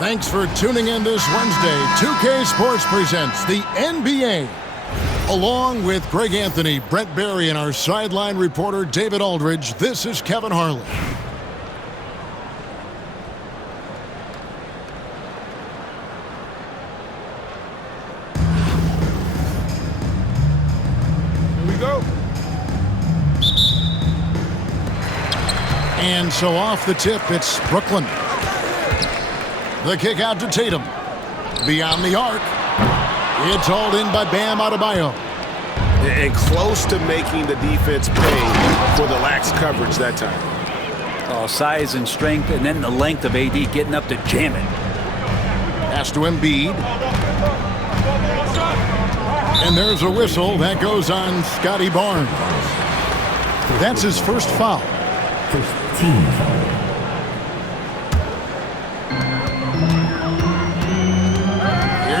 Thanks for tuning in this Wednesday. 2K Sports presents the NBA. Along with Greg Anthony, Brent Barry, and our sideline reporter David Aldridge, this is Kevin Harlan. Here we go. And so off the tip, it's Brooklyn. The kick out to Tatum. Beyond the arc. It's hauled in by Bam Adebayo. And close to making the defense pay for the lax coverage that time. Oh, size and strength, and then the length of AD getting up to jam it. Pass to Embiid. And there's a whistle that goes on Scotty Barnes. That's his first foul. First team foul.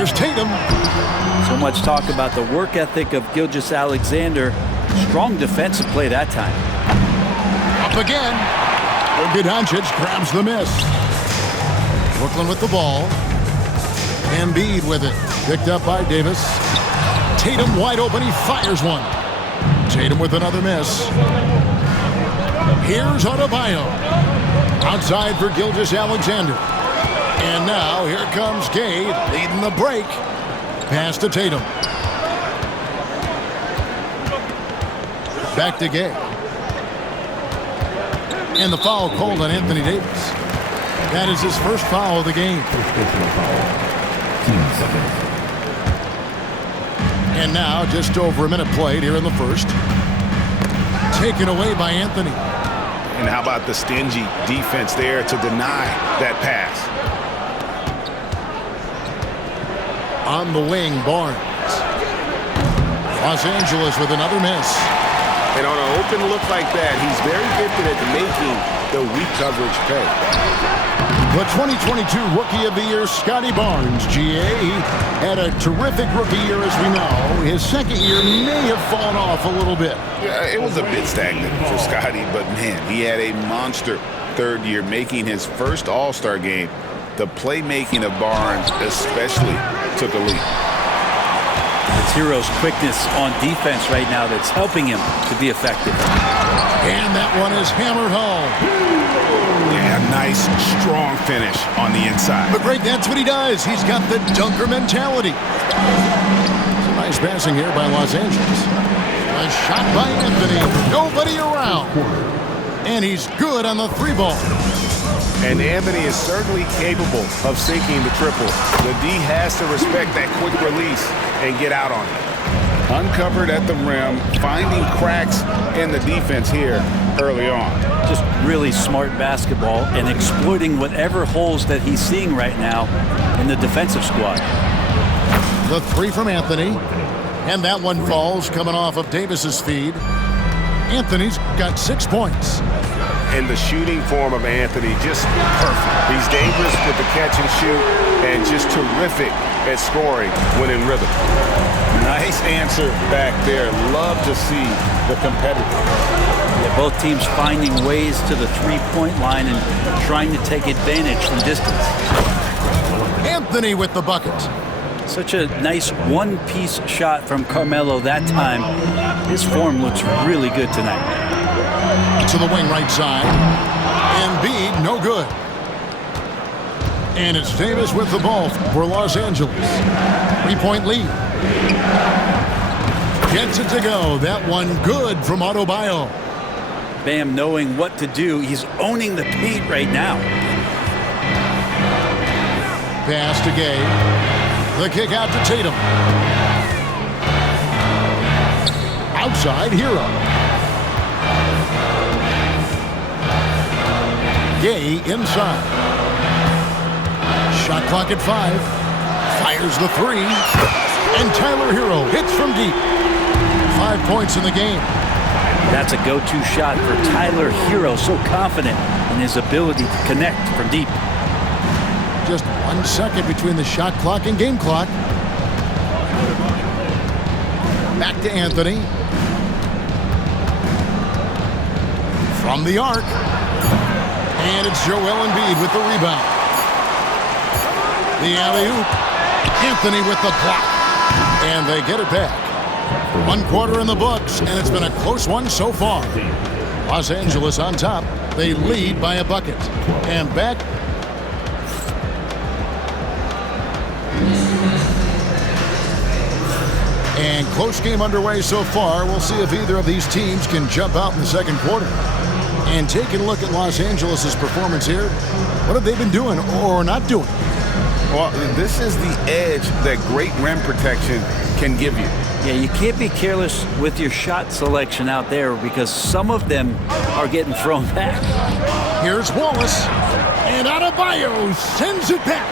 Here's Tatum. So much talk about the work ethic of Gilgeous-Alexander. Strong defensive play that time. Up again. Luka Doncic grabs the miss. Brooklyn with the ball. Embiid with it. Picked up by Davis. Tatum wide open. He fires one. Tatum with another miss. Here's Adebayo. Outside for Gilgeous-Alexander. And now here comes Gay leading the break. Pass to Tatum. Back to Gay. And the foul called on Anthony Davis. That is his first foul of the game. First personal foul. Team second. And now just over a minute played here in the first. Taken away by Anthony. And how about the stingy defense there to deny that pass? On the wing, Barnes. Los Angeles with another miss. And on an open look like that, he's very gifted at making the weak coverage pay. The 2022 Rookie of the Year, Scotty Barnes, GA. He had a terrific rookie year, as we know. His second year may have fallen off a little bit. Yeah, it was a bit stagnant for Scotty, but man, he had a monster third year, making his first All-Star game. The playmaking of Barnes especially took a leap. It's Hero's quickness on defense right now that's helping him to be effective. And that one is hammered home. Yeah, nice, strong finish on the inside. But Greg, that's what he does. He's got the dunker mentality. Some nice passing here by Los Angeles. A shot by Anthony. Nobody around. And he's good on the three ball. And Anthony is certainly capable of sinking the triple. The D has to respect that quick release and get out on it. Uncovered at the rim, finding cracks in the defense here early on. Just really smart basketball and exploiting whatever holes that he's seeing right now in the defensive squad. The three from Anthony. And that one falls coming off of Davis's feed. Anthony's got 6 points. And the shooting form of Anthony, just perfect. He's dangerous with the catch and shoot and just terrific at scoring when in rhythm. Nice answer back there. Love to see the competitor. Yeah, both teams finding ways to the three-point line and trying to take advantage from distance. Anthony with the bucket. Such a nice one-piece shot from Carmelo that time. His form looks really good tonight. To the wing right side. Embiid, no good. And it's Davis with the ball for Los Angeles. 3-point lead. Gets it to go. That one good from Adebayo. Bam knowing what to do. He's owning the paint right now. Pass to Gay. The kick out to Tatum. Outside, Hero. Gay inside. Shot clock at 5. Fires the three. And Tyler Hero hits from deep. 5 points in the game. That's a go-to shot for Tyler Hero. So confident in his ability to connect from deep. Just 1 second between the shot clock and game clock. Back to Anthony. From the arc. And it's Joel Embiid with the rebound. The alley-oop. Anthony with the block. And they get it back. 1 quarter in the books, and it's been a close one so far. Los Angeles on top. They lead by a bucket. And back. And close game underway so far. We'll see if either of these teams can jump out in the second quarter. And taking a look at Los Angeles' performance here, what have they been doing or not doing? Well, this is the edge that great rim protection can give you. Yeah, you can't be careless with your shot selection out there because some of them are getting thrown back. Here's Wallace, and Adebayo sends it back.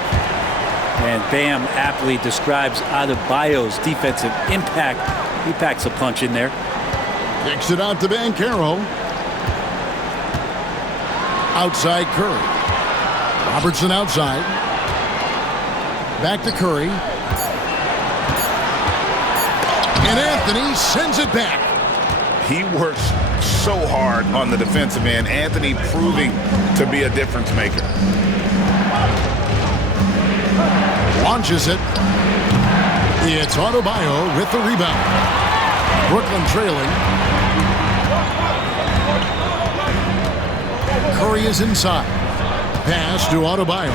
And Bam aptly describes Adebayo's defensive impact. He packs a punch in there. Kicks it out to Banchero. Outside Curry. Robertson outside. Back to Curry. And Anthony sends it back. He works so hard on the defensive end. Anthony proving to be a difference maker. Launches it. It's Adebayo with the rebound. Brooklyn trailing. Curry is inside. Pass to Adebayo.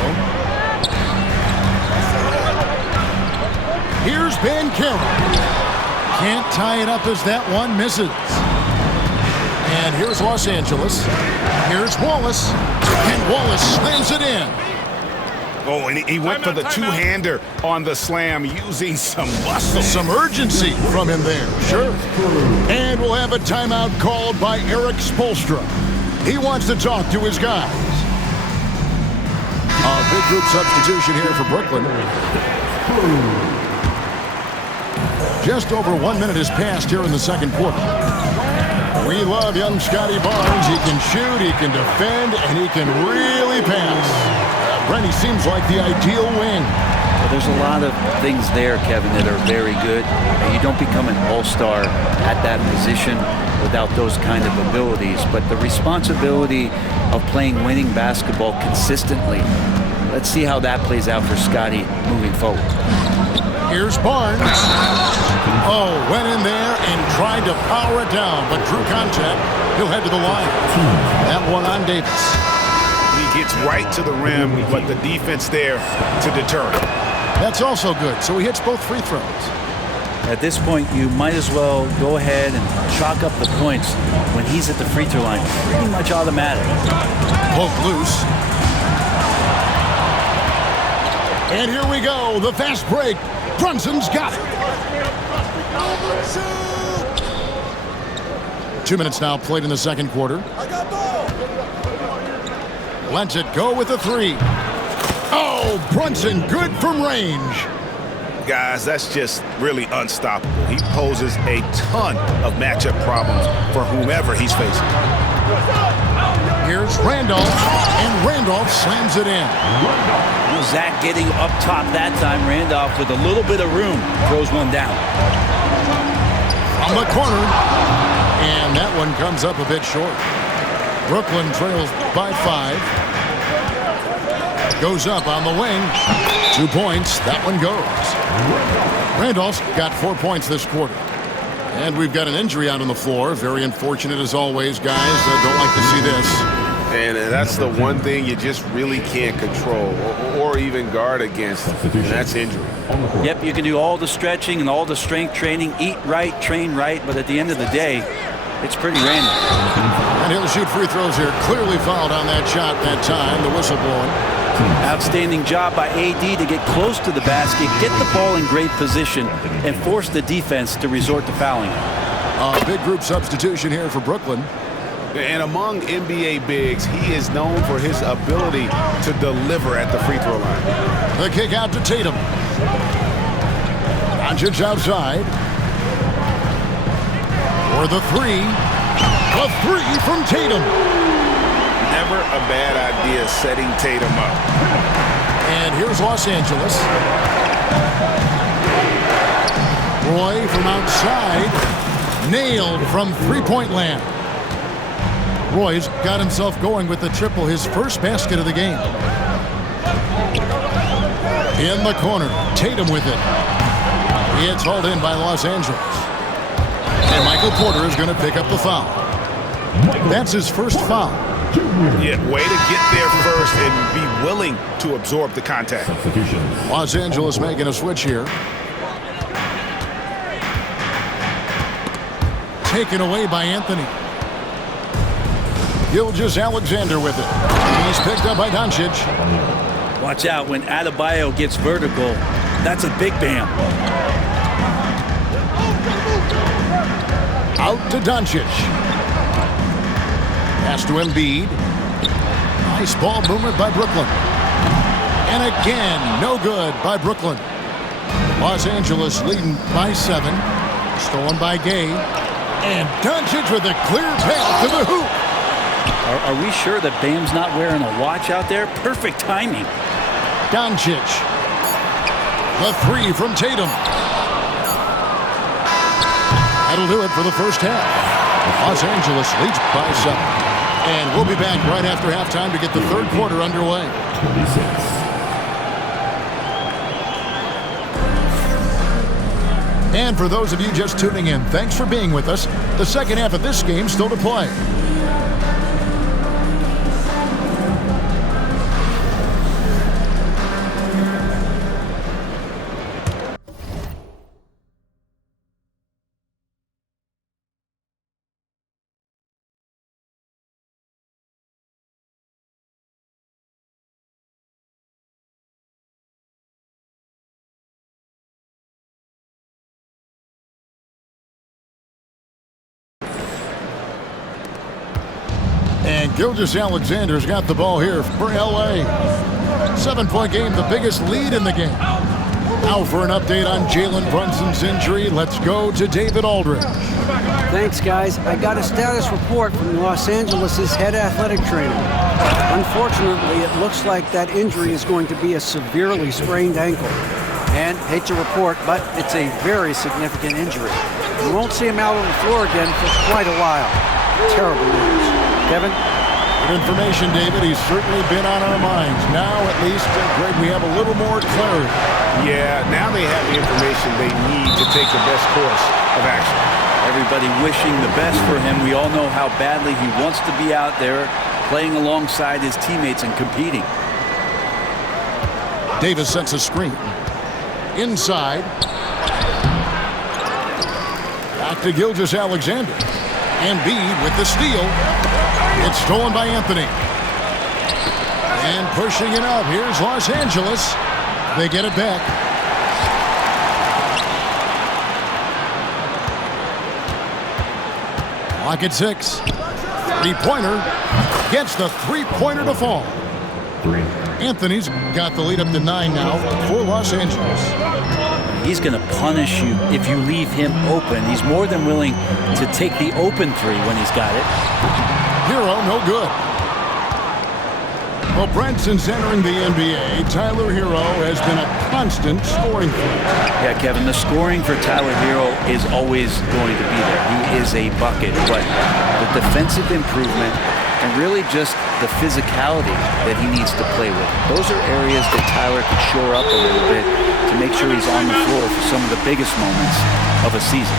Here's Banchero. Can't tie it up as that one misses. And here's Los Angeles. Here's Wallace. And Wallace slams it in. Oh, and he went for the two-hander on the slam using some muscle. Some urgency from him there, sure. And we'll have a timeout called by Erik Spoelstra. He wants to talk to his guys. A big group substitution here for Brooklyn. Just over 1 minute has passed here in the second quarter. We love young Scotty Barnes. He can shoot, he can defend, and he can really pass. Brent, he seems like the ideal wing. Well, there's a lot of things there, Kevin, that are very good. And you don't become an all-star at that position without those kind of abilities. But the responsibility of playing winning basketball consistently, let's see how that plays out for Scotty moving forward. Here's Barnes. Oh, went in there and tried to power it down, but drew contact. He'll head to the line. That one on Davis. He gets right to the rim, but the defense there to deter him. That's also good. So he hits both free throws. At this point, you might as well go ahead and chalk up the points when he's at the free throw line. Pretty much automatic. Poke loose. And here we go. The fast break. Brunson's got it. 2 minutes now played in the second quarter. Lets it go with a three. Oh, Brunson good from range. Guys, that's just really unstoppable. He poses a ton of matchup problems for whomever he's facing. Here's Randolph, and Randolph slams it in. Zach getting up top that time. Randolph with a little bit of room throws one down. From the corner, and that one comes up a bit short. Brooklyn trails by 5. Goes up on the wing. 2 points. That one goes. Randolph's got 4 points this quarter. And we've got an injury out on the floor. Very unfortunate as always, guys. Don't like to see this. And that's the one thing you just really can't control or even guard against, and that's injury. Yep, you can do all the stretching and all the strength training, eat right, train right, but at the end of the day, it's pretty random. And he'll shoot free throws here. Clearly fouled on that shot that time. The whistle blowing. Outstanding job by AD to get close to the basket, get the ball in great position, and force the defense to resort to fouling. A big group substitution here for Brooklyn. And among NBA bigs, he is known for his ability to deliver at the free throw line. The kick out to Tatum. Doncic outside. For the three. A three from Tatum. Never a bad idea setting Tatum up. And here's Los Angeles. Roy from outside. Nailed from three-point land. Roy's got himself going with the triple, his first basket of the game. In the corner, Tatum with it. It's hauled in by Los Angeles. And Michael Porter is going to pick up the foul. That's his first foul. Yeah, way to get there first and be willing to absorb the contact. Los Angeles making a switch here. Taken away by Anthony. Gilgeous-Alexander with it. He's picked up by Doncic. Watch out when Adebayo gets vertical. That's a big bam. Out to Doncic. Pass to Embiid. Nice ball movement by Brooklyn. And again, no good by Brooklyn. Los Angeles leading by 7. Stolen by Gay. And Doncic with a clear path to the hoop. Are we sure that Bam's not wearing a watch out there? Perfect timing. Doncic. The 3 from Tatum. That'll do it for the first half. Los Angeles leads by 7. And we'll be back right after halftime to get the third quarter underway. 26. And for those of you just tuning in, thanks for being with us. The second half of this game still to play. And Gilgeous-Alexander's got the ball here for L.A. 7-point game, the biggest lead in the game. Now for an update on Jalen Brunson's injury, let's go to David Aldridge. Thanks, guys. I got a status report from Los Angeles' head athletic trainer. Unfortunately, it looks like that injury is going to be a severely sprained ankle. And, hate to report, but it's a very significant injury. You won't see him out on the floor again for quite a while. Terrible news. Kevin? Good information, David. He's certainly been on our minds. Now, at least, Greg, we have a little more clarity. Yeah, now they have the information they need to take the best course of action. Everybody wishing the best for him. We all know how badly he wants to be out there playing alongside his teammates and competing. Davis sets a screen. Inside. Back to Gilgeous-Alexander. Embiid with the steal. It's stolen by Anthony. And pushing it up. Here's Los Angeles. They get it back. Clock at 6. Three-pointer. Gets the three-pointer to fall. 3. Anthony's got the lead up to 9 now for Los Angeles. He's going to punish you if you leave him open. He's more than willing to take the open 3 when he's got it. Hero, no good. Well, Branson's entering the NBA. Tyler Hero has been a constant scoring threat. Yeah, Kevin, the scoring for Tyler Hero is always going to be there. He is a bucket, but the defensive improvement and really just the physicality that he needs to play with. Those are areas that Tyler could shore up a little bit to make sure he's on the floor for some of the biggest moments of a season.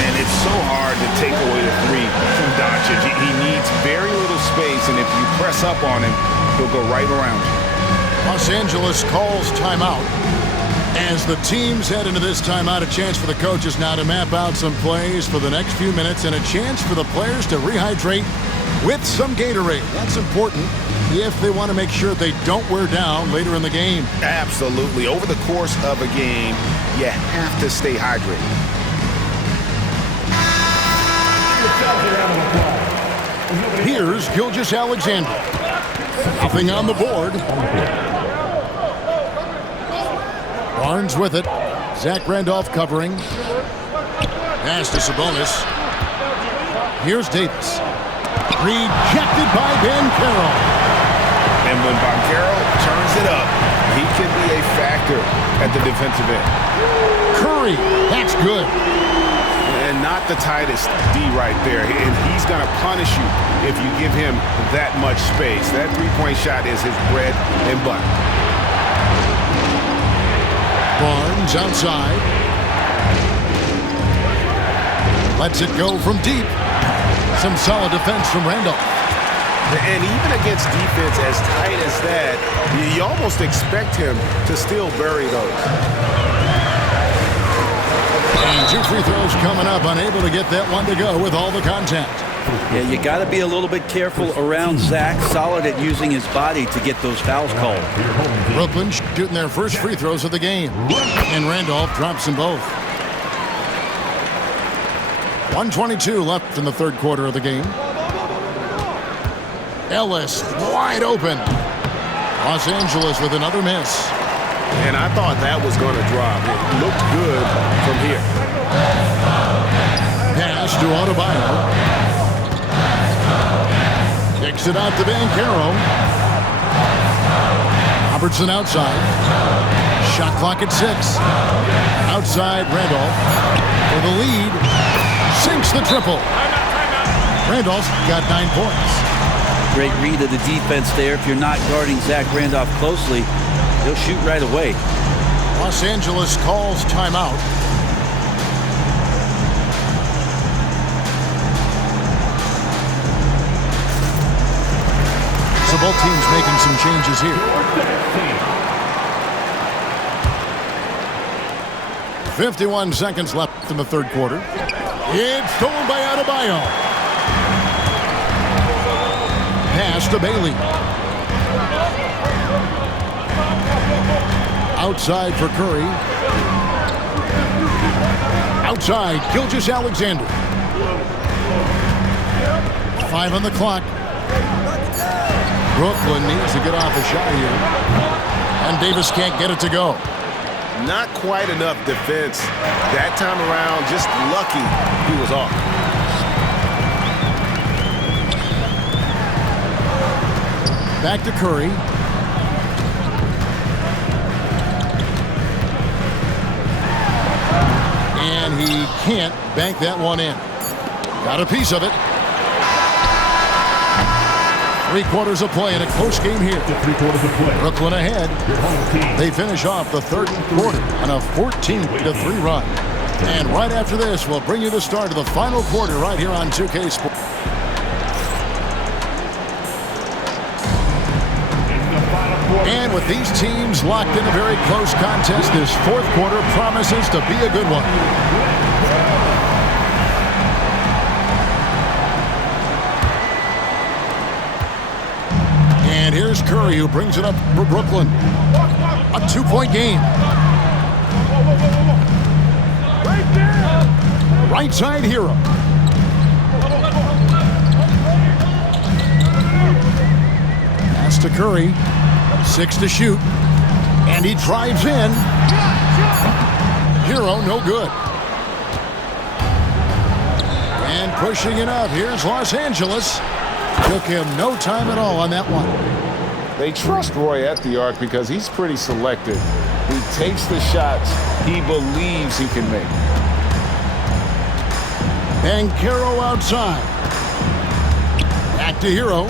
Man, it's so hard to take away the 3 from Doncic. He needs very little space, and if you press up on him, he'll go right around you. Los Angeles calls timeout. As the teams head into this timeout, a chance for the coaches now to map out some plays for the next few minutes and a chance for the players to rehydrate with some Gatorade. That's important if they want to make sure they don't wear down later in the game. Absolutely. Over the course of a game, you have to stay hydrated. Here's Gilgeous-Alexander. Nothing on the board. Barnes with it. Zach Randolph covering. Pass to Sabonis. Here's Davis. Rejected by Banchero. And when Banchero turns it up, he can be a factor at the defensive end. Curry, that's good. And not the tightest D right there. And he's going to punish you if you give him that much space. That three-point shot is his bread and butter. Barnes outside. Lets it go from deep. Some solid defense from Randolph. And even against defense as tight as that, you almost expect him to still bury those. And 2 free throws coming up, unable to get that one to go with all the contact. Yeah, you got to be a little bit careful around Zach. Solid at using his body to get those fouls called. Brooklyn shooting their first free throws of the game. And Randolph drops them both. 1:22 left in the third quarter of the game. Ellis wide open. Los Angeles with another miss. And I thought that was going to drop. It looked good from here. Pass to Adebayo. Kicks it out to Banchero. Robertson outside. Shot clock at 6. Outside Randolph for the lead. Sinks the triple. Randolph's got 9 points. Great read of the defense there. If you're not guarding Zach Randolph closely, he'll shoot right away. Los Angeles calls timeout. So both teams making some changes here. 51 seconds left in the third quarter. It's stolen by Adebayo. Pass to Bailey. Outside for Curry. Outside, Gilgeous-Alexander. 5 on the clock. Brooklyn needs to get off a shot here. And Davis can't get it to go. Not quite enough defense. That time around, just lucky he was off. Back to Curry. And he can't bank that one in. Got a piece of it. 3 quarters of play in a close game here. 3 quarters of play. Brooklyn ahead. Your home team. They finish off the third quarter on a 14-3 run. And right after this, we'll bring you the start of the final quarter right here on 2K Sports. And with these teams locked in a very close contest, this fourth quarter promises to be a good one. And here's Curry, who brings it up for Brooklyn. A 2-point game. Right side Hero. Pass to Curry. 6 to shoot. And he drives in. Hero, no good. And pushing it up. Here's Los Angeles. Took him no time at all on that one. They trust Roy at the arc because he's pretty selective. He takes the shots he believes he can make. Banchero outside. Back to Hero.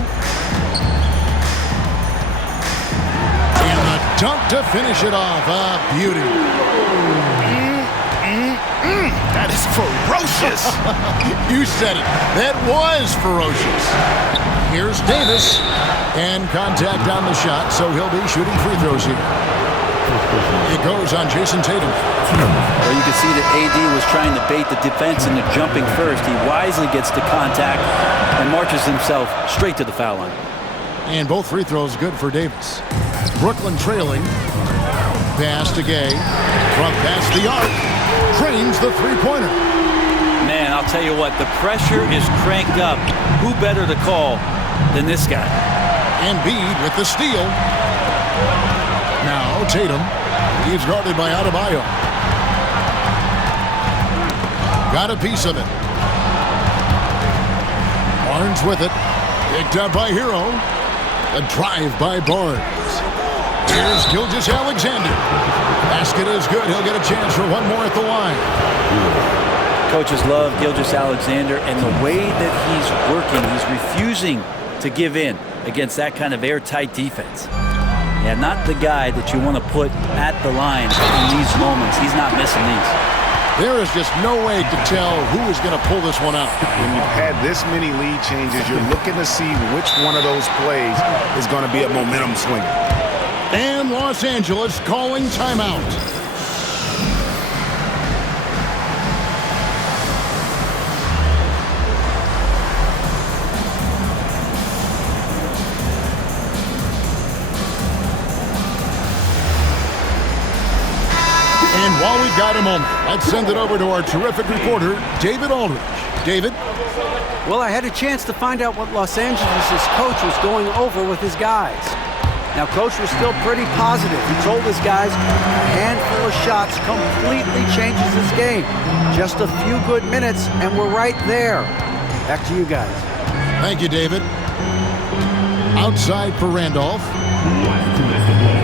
And the dunk to finish it off. A beauty. That is ferocious. You said it. That was ferocious. Here's Davis. And contact on the shot, so he'll be shooting free throws here. It goes on Jason Tatum. Well, you can see that AD was trying to bait the defense into jumping first. He wisely gets to contact and marches himself straight to the foul line. And both free throws good for Davis. Brooklyn trailing. Pass to Gay. From past the arc. Drains the three-pointer. Man, I'll tell you what, the pressure is cranked up. Who better to call than this guy? Embiid with the steal. Now Tatum. He's guarded by Adebayo. Got a piece of it. Barnes with it. Picked up by Hero. A drive by Barnes. Here's Gilgeous-Alexander. Basket is good. He'll get a chance for one more at the line. Coaches love Gilgeous-Alexander, and the way that he's working, he's refusing to give in against that kind of airtight defense. Yeah, not the guy that you want to put at the line in these moments. He's not missing these. There is just no way to tell who is going to pull this one out. When you've had this many lead changes, you're looking to see which one of those plays is going to be a momentum swinger. And Los Angeles calling timeout. And while we've got a moment, let's send it over to our terrific reporter, David Aldridge. David? Well, I had a chance to find out what Los Angeles' coach was going over with his guys. Now, Coach was still pretty positive. He told his guys a handful of shots completely changes his game. Just a few good minutes, and we're right there. Back to you guys. Thank you, David. Outside for Randolph.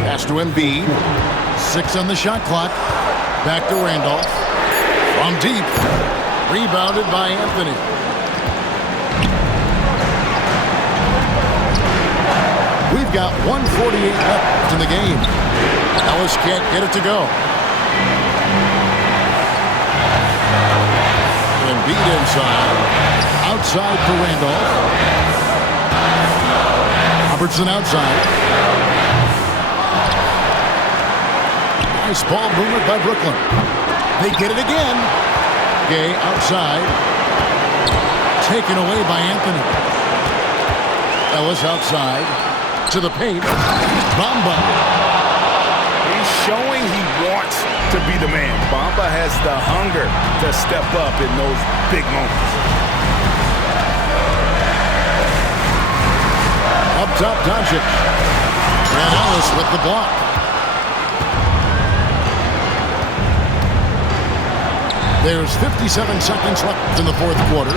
Pass to Embiid. 6 on the shot clock. Back to Randolph. From deep. Rebounded by Anthony. We've got 1:48 left in the game. Ellis can't get it to go. Embiid inside. Outside for Randolph. Robertson outside. Nice ball movement by Brooklyn. They get it again. Gay outside. Taken away by Anthony. Ellis outside. To the paint. Bamba. He's showing he wants to be the man. Bamba has the hunger to step up in those big moments. Up top, Doncic. And Ellis with the block. There's 57 seconds left in the fourth quarter.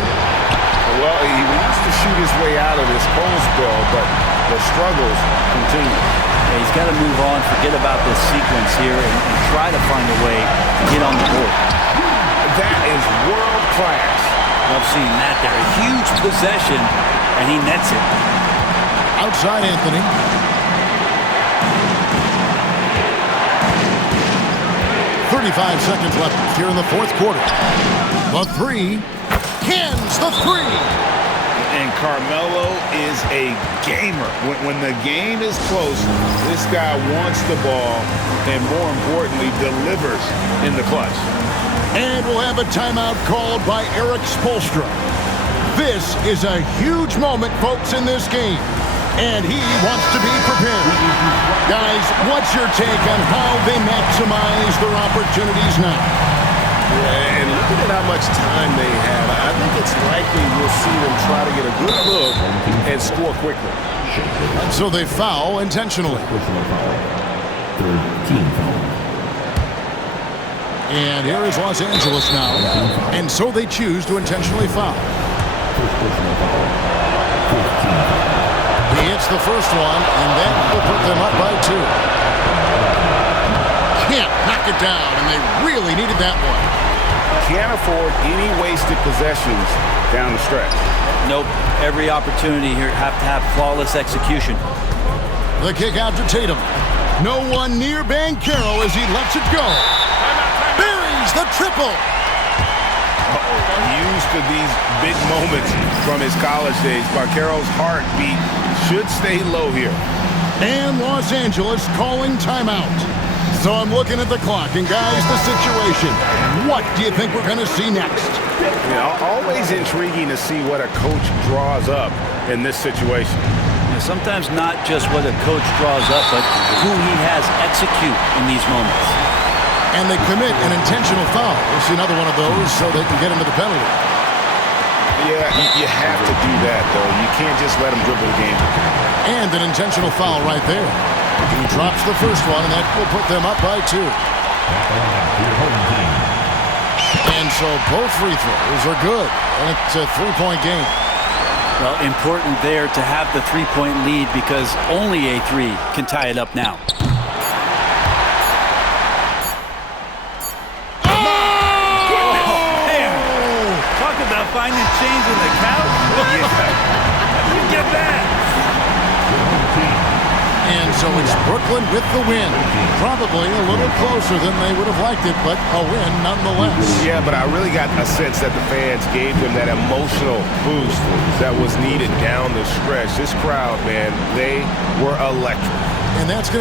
Well, he wants to shoot his way out of this cold spell, but the struggles continue. Yeah, he's got to move on, forget about this sequence here, and try to find a way to get on the board. That is world class. I've seen that there. A huge possession, and he nets it. Outside Anthony. .35 seconds left here in the fourth quarter. The three. Cans the three. And Carmelo is a gamer. When the game is close, this guy wants the ball and, more importantly, delivers in the clutch. And we'll have a timeout called by Eric Spoelstra. This is a huge moment, folks, in this game. And he wants to be prepared. Guys, what's your take on how they maximize their opportunities now? And looking at how much time they have, I think it's likely we'll see them try to get a good look and score quickly. And so they foul intentionally. Third team foul. And here is Los Angeles now. And so they choose to intentionally foul. First personal foul. Fifth team foul. He hits the first one, and that will put them up by 2. Can't knock it down, and they really needed that one. Can't afford any wasted possessions down the stretch. Nope. Every opportunity here have to have flawless execution. The kick out to Tatum. No one near Banchero as he lets it go. Buries the triple. Used to these big moments from his college days. Banchero's heartbeat should stay low here. And Los Angeles calling timeout. So I'm looking at the clock, and guys, the situation. What do you think we're going to see next? You know, always intriguing to see what a coach draws up in this situation. Sometimes not just what a coach draws up, but who he has execute in these moments. And they commit an intentional foul. We'll see another one of those so they can get into the penalty. Yeah, you have to do that, though. You can't just let him dribble the game. And an intentional foul right there. He drops the first one, and that will put them up by 2. And so both free throws are good. And it's a 3-point game. Well, important there to have the 3-point lead because only a 3 can tie it up now. Finding change in the couch? How do you get that? And So it's Brooklyn with the win. Probably a little closer than they would have liked it, but a win nonetheless. Yeah, but I really got a sense that the fans gave them that emotional boost that was needed down the stretch. This crowd, man, they were electric. And that's going